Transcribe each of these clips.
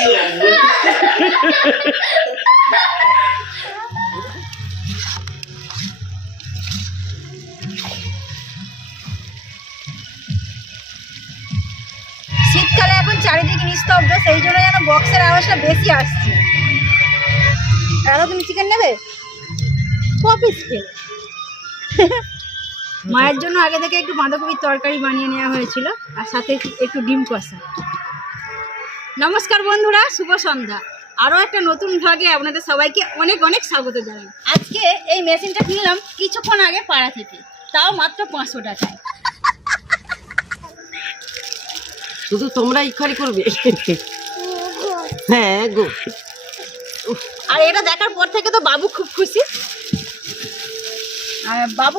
শীতকালে এখন চারিদিকে নিস্তব্ধ, সেই জন্য যেন বক্সের আওয়াজটা বেশি আসছে। আরো তুমি চিকেন নেবে? কপিস খেলে মায়ের জন্য আগে থেকে একটু বাঁধাকপির তরকারি বানিয়ে নেওয়া হয়েছিল, আর সাথে একটু ডিম কষা। নমস্কার বন্ধুরা, শুভ সন্ধ্যা। আরও একটা নতুন ভাগে আপনাদের সবাইকে অনেক অনেক স্বাগত জানাই। আজকে এই মেশিনটা কিনলাম কিছুক্ষণ আগে পাড়া থেকে, তাও মাত্র 500 টাকায়। শুধু তোমরা ইখারি করবে? হ্যাঁ গো। আর এটা দেখার পর থেকে তো বাবু খুব খুশি। আর বাবু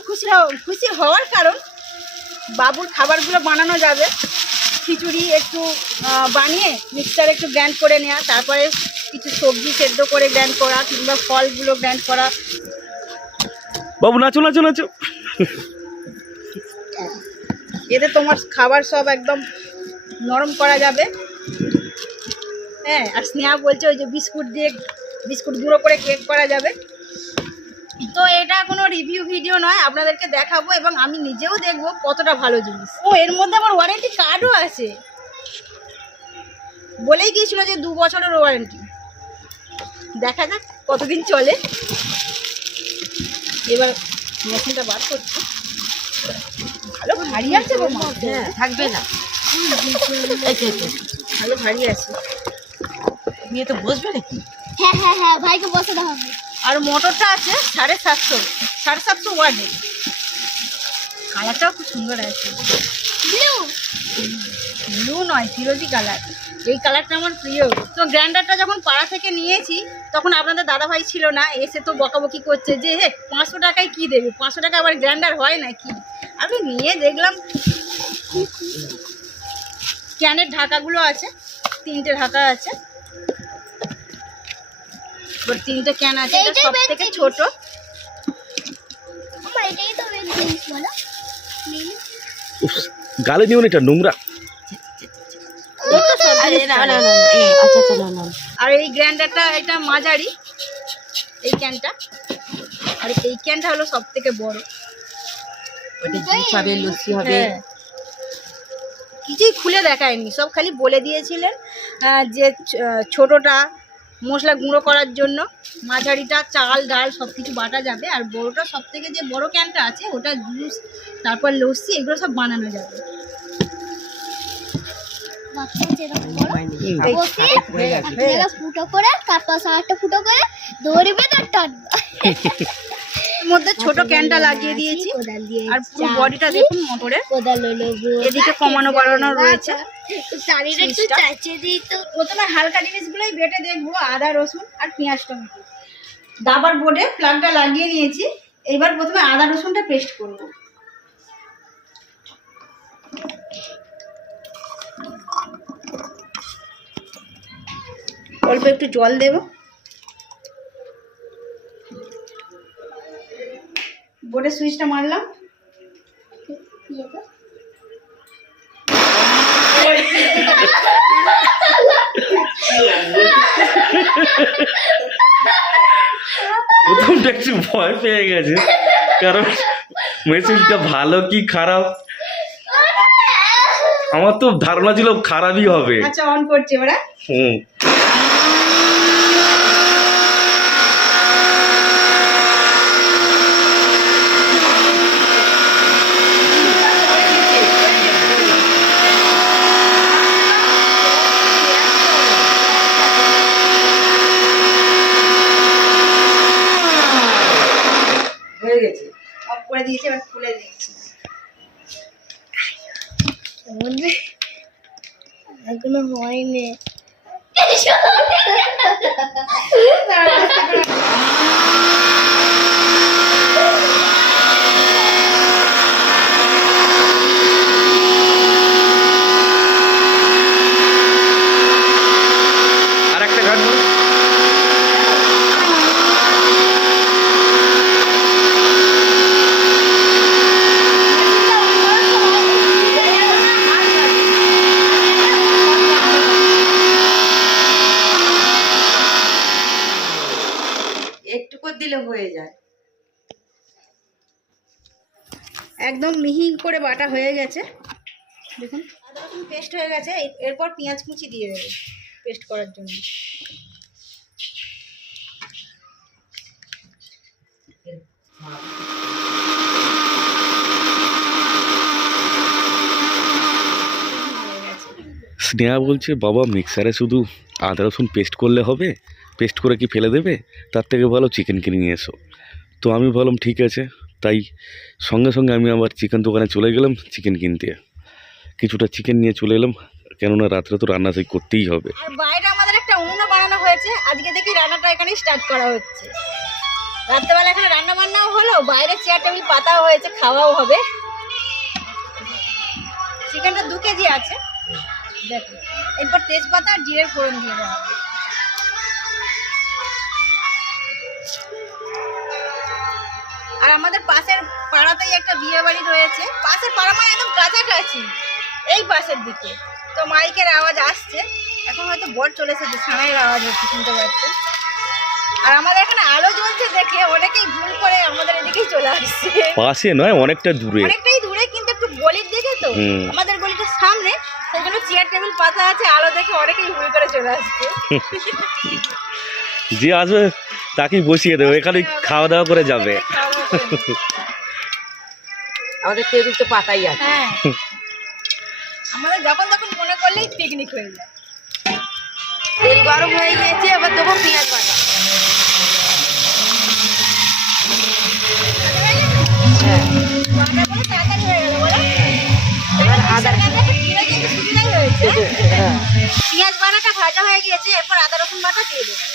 খুশি হওয়ার কারণ, বাবুর খাবারগুলো বানানো যাবে। খিচুড়ি একটু বানিয়ে মিক্সচার একটু গ্রাইন্ড করে নেওয়া, তারপরে কিছু সবজি সেদ্ধ করে গ্রাইন্ড করা, কিংবা ফলগুলো গ্রাইন্ড করা। বাবু নাচো নাচো নাচো। এতে তোমার খাবার সব একদম নরম করা যাবে। হ্যাঁ, আর স্নেহা বলছে ওই যে বিস্কুট গুঁড়ো করে কেক করা যাবে। তো এটা কোনো রিভিউ ভিডিও নয়, আপনাদেরকে দেখাবো এবং আমি নিজেও দেখবো কতটা ভালো জিনিস। ও এর মধ্যে আমার ওয়ারেন্টি কার্ডও আছে, বলেই গিয়েছিল যে 2 বছরের ওয়ারেন্টি। দেখা যাক কতদিন চলে। এবার মেশিনটা বার করছি। ভালো ভারী আছে গো মা। হ্যাঁ, থাকবে না, ভালো ভারী আছে। নিয়ে তো বসবে নাকি? হ্যাঁ হ্যাঁ হ্যাঁ, ভাইকে বসে দাও হবে। আর মোটরটা আছে 750 ওয়াটের। কালারটাও খুব সুন্দর আছে, ব্লু নয়, ফিরোজি কালার। এই কালারটা আমার প্রিয়। তো গ্রাইন্ডারটা যখন পাড়া থেকে নিয়েছি তখন আপনাদের দাদাভাই ছিল না, এসে তো বকাবকি করছে যে হে 500 টাকায় কী দেবে, 500 টাকা আবার গ্রাইন্ডার হয় নাকি। আমি নিয়ে দেখলাম ক্যানের ঢাকাগুলো আছে, 3টে ঢাকা আছে। 3টে ক্যান আছে, এটা সব থেকে ছোট। এটাই তো মেন জিনিস বলো। গালে নিও না, এটা নোংরা। আর এই গ্রাইন্ডারটা এটা মাঝারি, এই ক্যানটা। আর এই ক্যানটা হলো সব থেকে বড়। লস্যি হবে। কিছুই খুলে দেখায়নি, সব খালি বলে দিয়েছিলেন যে ছোটটা মশলা গুঁড়ো করার জন্য, মাঝারিটা চাল ডাল সব কিছু বাটা যাবে, আর বড়টা সব থেকে যে বড় ক্যানটা আছে ওটা জুস, তারপর লস্যি, এগুলো সব বানানো যাবে। ফুটো করে তারপর 7টা ফুটো করে ধরবে তো টানবে। এর মধ্যে ছোট ক্যানটা লাগিয়ে দিয়েছি, আর পুরো বডিটা দেখুন মোটরের। এদিকে কমানো বাড়ানো রয়েছে। প্রথমে হালকা জিনিসগুলোই বেটে দেখবো, আদা রসুন আর পেঁয়াজ টমেটো। দাবার বোর্ডে প্লাগটা লাগিয়ে নিয়েছি। এবার প্রথমে আদা রসুনটা পেস্ট করব। অল্প একটু জল দেব। বোর্ডের সুইচটা মারলাম। প্রথমটা একটু ভয় পেয়ে গেছে, কারণ মেশিনটা ভালো কি খারাপ আমার তো ধারণা ছিল খারাপই হবে। আচ্ছা, অন করছি ওরা। হয়ে গেছে, অফ করে দিয়েছি, এবার খুলে দিচ্ছি। এখনো হয়নি। আর একটা ঘাট হয়ে যায়। একদম মিহি করে বাটা হয়ে গেছে, দেখুন আদা রসুন পেস্ট হয়ে গেছে। এরপর পেঁয়াজ কুচি দিয়ে দেবো পেস্ট করার জন্য। স্নেহা বলছে বাবা মিক্সারে শুধু আদা রসুন পেস্ট করলে হবে, পেস্ট করে কি ফেলে দেবে, তার থেকে ভালো চিকেন কিনে নিয়ে এসো। তো আমি বললাম ঠিক আছে, তাই সঙ্গে সঙ্গে আমি আবার চিকেন দোকানে চলে গেলাম চিকেন কিনতে। কিছুটা চিকেন নিয়ে চলে এলাম, কেননা রাত্রে তো রান্না সেই করতেই হবে। আর বাইরে আমাদের একটা উনুনও বানানো হয়েছে, আজকে দেখি রান্নাটা এখানেই স্টার্ট করা হচ্ছে। রাত্রেবেলা এখানে রান্না বান্নাও হলো, বাইরে চেয়ার টেবিল পাতাও হয়েছে, খাওয়াও হবে। চিকেনটা 2 কেজি আছে দেখুন। এরপর তেজপাতা আর জিরের ফোড়ন দিয়ে দেওয়া হবে। আর আমাদের পাশের পাড়াতেই একটা বিয়ে বাড়ি রয়েছে, পাশের পাড়া মানে একদম কাছাকাছি, এই পাশের দিকে। তো মাইকের আওয়াজ আসছে, এখন হয়তো বর চলে এসেছে, সানাইয়ের আওয়াজ হচ্ছে, শুনতে পাচ্ছেন। আর আমাদের এখানে আলো জ্বলছে দেখে অনেকেই ভুল করে আমাদের এদিকেই চলে আসছে। পাশে নয়, অনেকটা দূরে, অনেকটাই দূরে, কিন্তু একটু গলির দিকে তো, আমাদের গলিটার সামনে, সেই জন্য চেয়ার টেবিল পাতা আছে, আলো দেখে অনেকেই ভুল করে চলে আসছে। যে আসবে তাকেই বসিয়ে দেবে, এখানে খাওয়া দাওয়া করে যাবে। আমাদের টেবিল তো পাতাই আছে। হ্যাঁ, আমাদের যখন তখন মনে করলেই পিকনিক হয়ে যায়। তেল গরম হয়ে গিয়েছে, এবার দেবো পেঁয়াজ বাটা। হ্যাঁ, বাটা বলে তাড়াতাড়ি হয়ে গেল বলে। এবার আদা কিনে কিন্তু সুবিধাই হয়েছে। হ্যাঁ, পেঁয়াজ বাটাটা ভাজা হয়ে গিয়েছে, এরপর আদা রসুন বাটা দিয়ে দেবো।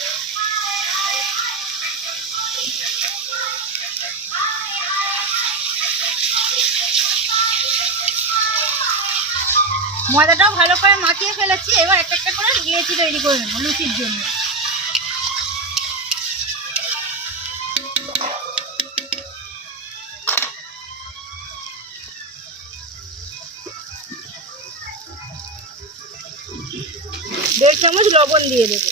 ময়দাটাও ভালো করে মাখিয়ে ফেলেছি, এবার একটা একটা করে লেচি তৈরি করে নেবো লুচির জন্য। দেড় চামচ লবণ দিয়ে দেবো।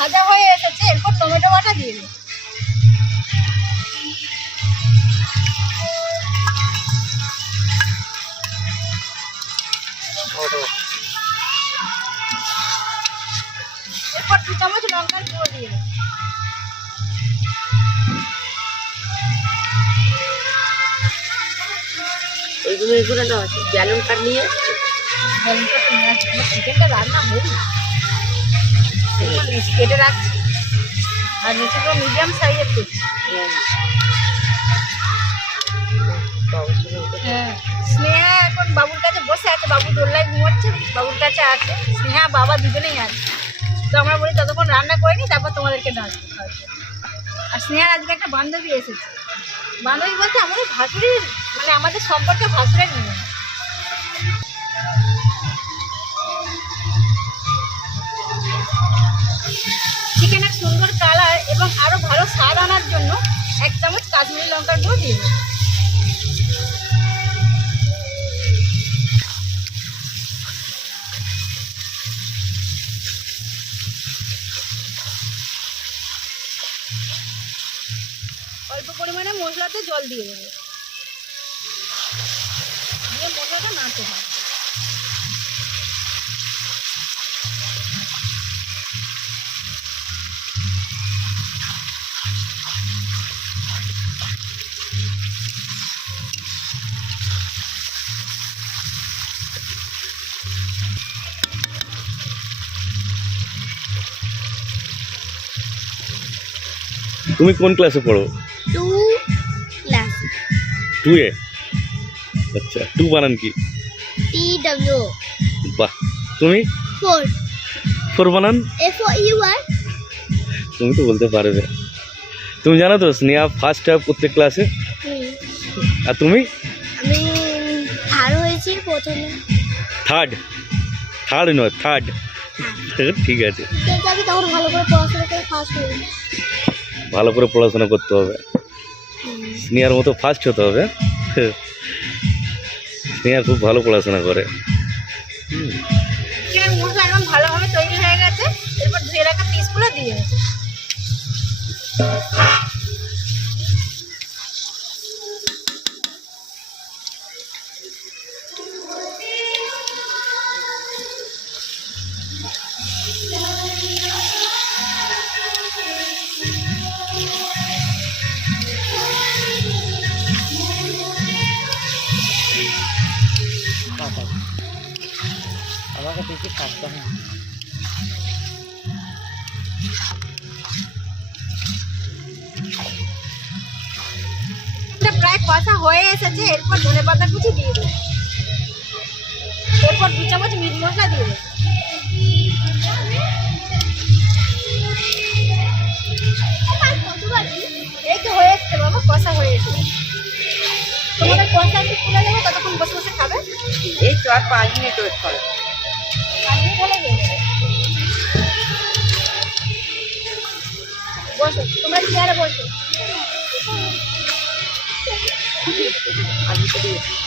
ভাজা হয়ে এসেছে, এরপর টমেটো বাটা দিয়ে দেবো। এরপর 2 চামচ লঙ্কার গুঁড়ো দিয়ে দেবো। এইগুলো না ব্যালুন কাট নিয়ে এসছে। চিকেনটা রান্না হয়নি, লেচি কেটে রাখছি, আর লেচিগুলো মিডিয়াম সাইজের করছি। হ্যাঁ, স্নেহা এখন বাবুর কাছে বসে আছে, বাবু দোল্লায় ঘুমাচ্ছে, বাবুর কাছে আছে। স্নেহা বাবা দুজনেই আছে। তো আমরা বলি ততক্ষণ রান্না করে নিই, তারপর তোমাদেরকে ডাকবো। আর স্নেহার আজকে একটা বান্ধবী এসেছে। বান্ধবী বলতে আমাদের ভাসুরের, মানে আমাদের সম্পর্কে ভাসুরের নিয়ে। চিকেনের সুন্দর কালার এবং আরো ভালো স্বাদ আনার জন্য 1 চামচ কাশ্মীরি লঙ্কার গুঁড়ো দিয়ে দেবো। অল্প পরিমাণে মশলাতে জল দিয়ে দেবো, দিয়ে মশলাটা নাড়তে হবে। তুমি কোন ক্লাসে পড়ো? 2 ক্লাস 2 এ। আচ্ছা, 2 বানান কি? TW বাহ। তুমি 4 বানান? FOUR। তুমি তো বলতে পারবে। তুমি জানো তো স্নেহা ফার্স্ট হয় প্রত্যেক ক্লাসে, আর তুমি? আমি থার্ড হয়েছি প্রথমে। থার্ড নয়, থার্ড। ঠিক আছে, আমি তখন ভালো করে পড়াশোনা করে ফার্স্ট হয়ে ভালো করে পড়াশোনা করতে হবে, স্নেহার মতো ফার্স্ট হতে হবে। স্নেহা খুব ভালো পড়াশোনা করে। চিকেনের মশলা একদম ভালোভাবে তৈরি হয়ে গেছে, এরপর ধুয়ে রাখা পিসগুলো দিয়ে দেবো। এটা প্রায় কষা হয়ে এসেছে, এরপর ধনেপাতা কুচি দিয়ে দেবো, এরপর 2 চামচ মিট মশলা দিয়ে দেবো। এই তো হয়ে এসছে বাবা, কষা হয়ে এসেছে। তোমাদের কষা একটু তুলে দেবো, ততক্ষণ বসে বসে খাবে। এই তো আর 5 মিনিট ওয়েট করো। পানি ঢেলে দিয়ে দেবে। বসো, তোমরা চেয়ারে বসো।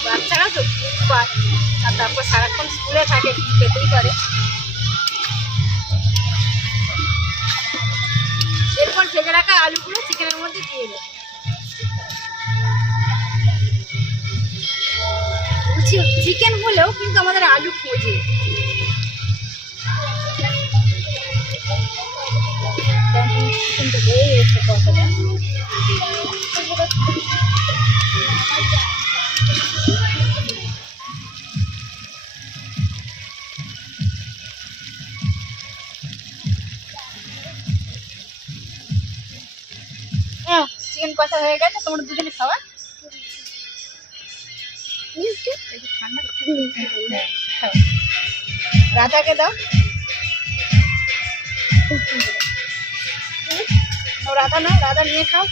বাচ্চারা তো আর তারপর সারাক্ষণ স্কুলে থাকে, কি পেতেই পারে। এরপর ভেজে রাখা আলুগুলো চিকেনের মধ্যে দিয়ে দেবে। চিকেন হলেও কিন্তু আমাদের আলু খোঁজে। কিন্তু হয়ে গেছে কষাটা। চিকেন কষা হয়ে গেছে, তোমরা দুজনে খাওয়া। ঠান্ডা খাও, রাধাকে দাও। রাধা নাও, রাধা নিয়ে খাও।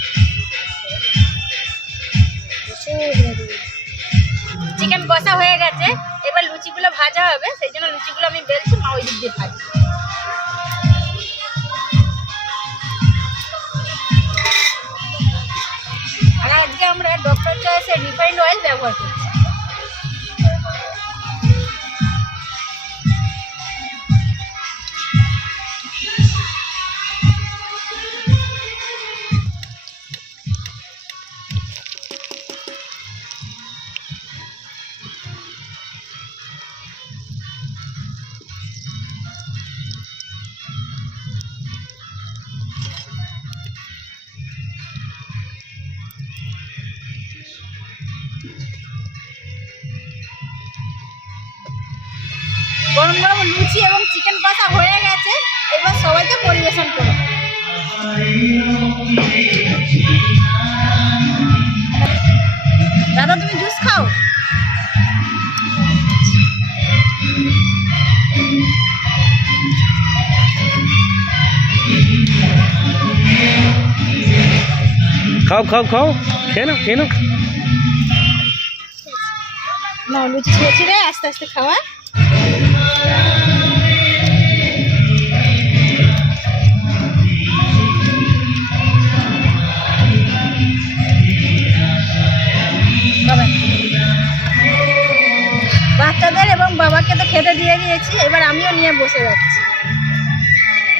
চিকেন কষা হয়ে গেছে, এবার লুচিগুলো ভাজা হবে, সেই জন্য লুচিগুলো আমি বেলছি, মা ওই দিক দিয়ে ভাজি। আর আজকে আমরা ডক্টর চয়েসের রিফাইন্ড অয়েল ব্যবহার করছি। গরম গরম লুচি এবং চিকেন কষা হয়ে গেছে, এবার সবাইকে পরিবেশন করো। দাদা তুমি জুস খাও। খাও খাও খাও, খেয়ে নাও খেয়ে নাও। না লুচি ছিঁড়ে আস্তে আস্তে খাওয়া। বাচ্চাদের এবং বাবাকে তো খেতে দিয়ে দিয়েছি, এবার আমিও নিয়ে বসে যাচ্ছি।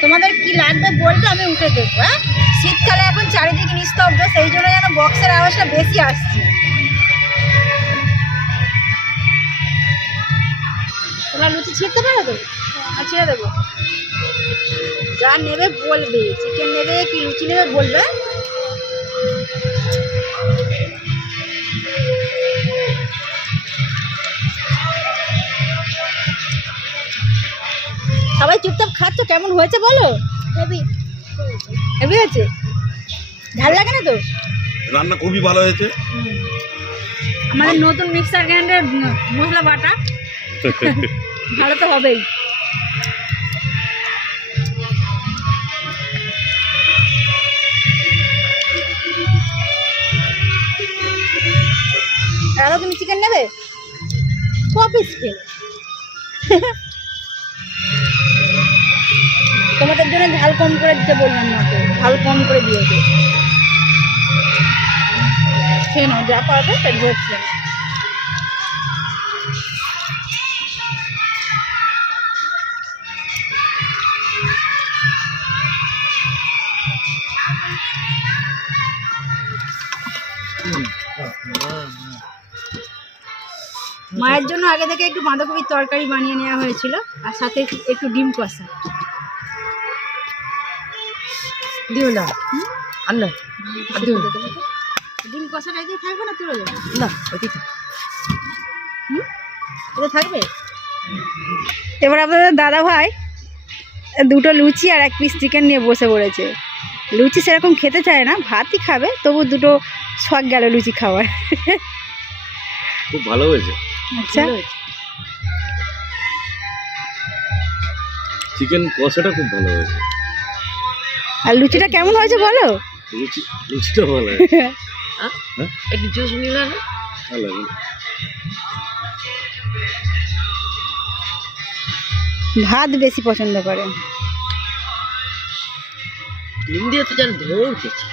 তোমাদের কি লাগবে বলবে, আমি উঠে দেখবো। হ্যাঁ, শীতকালে এখন চারিদিকে নিস্তব্ধ, সেই জন্য যেন বক্সের আওয়াজটা বেশি আসছে। তোমরা লুচি ছিঁড়তে পারো তো? আর ছিঁড়ে দেবো। যা নেবে বলবে, চিকেন নেবে কি লুচি নেবে বলবে। সবাই চুপচাপ খাচ্ছ, কেমন হয়েছে বলো? হেভি হেভি হয়েছে, ঝাল লাগে না তো? রান্না খুবই ভালো হয়েছে। আমাদের নতুন মিক্সার গ্রাইন্ডার মশলা বাটা, ভালো তো হবেই। দাদা তুমি চিকেন নেবে? ক পিস খেলে? তোমাদের জন্য ঝাল কম করে দিতে বললাম না তো, ঝাল কম করে দিয়েছে। খেয়ে নাও, যা পারবে পেট ভরে খেয়ে নাও। মায়ের জন্য আগে থেকে একটু বাঁধাকপির তরকারি বানিয়ে নেওয়া হয়েছিল, আর সাথে একটু ডিম কষা। দিও না আর না আর দিও না ডিম কষাটা দিয়ে থাকবে না তুলে দেবে? না ওইটাই তো। এটা থাকবে। এবার আপনাদের দাদা ভাই দুটো লুচি আর এক পিস চিকেন নিয়ে বসে পড়েছে। লুচি সেরকম খেতে চায় না, ভাতই খাবে, তবু দুটো শখ গেল লুচি খাওয়ার। খুব ভালো হয়েছে। আচ্ছা, চিকেন কষাটা খুব ভালো হয়েছে। আর লুচিটা কেমন হয়েছে বলো? লুচিটা ভালো হয়েছে। একটু জুস নিলে না? ভালো লাগে। ভাত বেশি পছন্দ করে। ডিম দিয়ে তো যেন ধরে উঠেছে।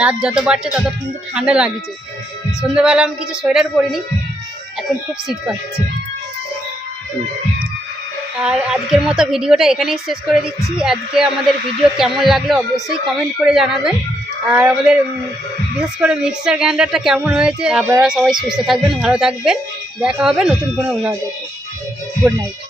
রাত যত বাড়ছে তত কিন্তু ঠান্ডা লাগছে। সন্ধ্যেবেলা আমি কিছু সোয়েটার পরিনি, এখন খুব শীত পাচ্ছে। আর আজকের মতো ভিডিওটা এখানেই শেষ করে দিচ্ছি। আজকে আমাদের ভিডিও কেমন লাগলো অবশ্যই কমেন্ট করে জানাবেন। আর আমাদের বিশেষ করে মিক্সচার গ্রাইন্ডারটা কেমন হয়েছে। আপনারা সবাই সুস্থ থাকবেন, ভালো থাকবেন। দেখা হবে নতুন কোনো ভিডিওতে। Good night.